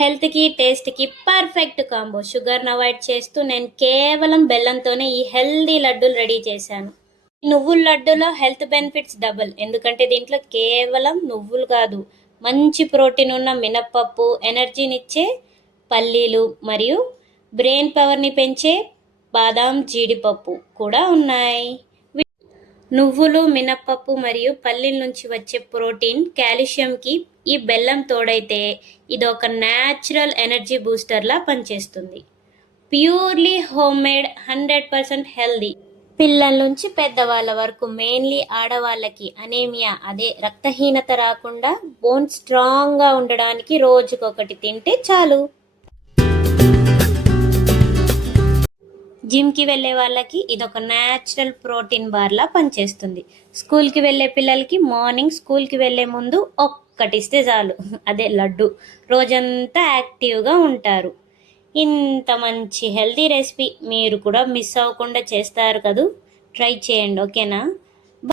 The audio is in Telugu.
హెల్త్‌కి, టేస్ట్‌కి పర్ఫెక్ట్ కాంబో. షుగర్‌ని అవాయిడ్ చేస్తూ నేను కేవలం బెల్లంతోనే ఈ హెల్తీ లడ్డూలు రెడీ చేశాను. ఈ నువ్వుల లడ్డూలో హెల్త్ బెనిఫిట్స్ డబుల్. ఎందుకంటే దీంట్లో కేవలం నువ్వులు కాదు, మంచి ప్రోటీన్ ఉన్న మినప్పప్పు, ఎనర్జీనిచ్చే పల్లీలు మరియు బ్రెయిన్ పవర్‌ని పెంచే బాదాం, జీడిపప్పు కూడా ఉన్నాయి. నువ్వులు, మినప్పప్పు మరియు పల్లీల నుంచి వచ్చే ప్రోటీన్, కాల్షియంకి ఈ బెల్లం తోడైతే ఇది ఒక న్యాచురల్ ఎనర్జీ బూస్టర్లా పనిచేస్తుంది. Purely home made, 100% healthy. పిల్లల నుంచి పెద్దవాళ్ళ వరకు, మెయిన్లీ ఆడవాళ్ళకి అనేమియా అదే రక్తహీనత రాకుండా బోన్ స్ట్రాంగ్గా ఉండడానికి రోజుకొకటి తింటే చాలు. జిమ్కి వెళ్ళే వాళ్ళకి ఇదొక న్యాచురల్ ప్రోటీన్ బార్లా పనిచేస్తుంది. స్కూల్కి వెళ్ళే పిల్లలకి మార్నింగ్ స్కూల్కి వెళ్ళే ముందు ఒక్కటిస్తే చాలు, అదే లడ్డు. రోజంతా యాక్టివ్గా ఉంటారు. ఇంత మంచి హెల్తీ రెసిపీ మీరు కూడా మిస్ అవ్వకుండా చేస్తారు కదూ. ట్రై చేయండి, ఓకేనా?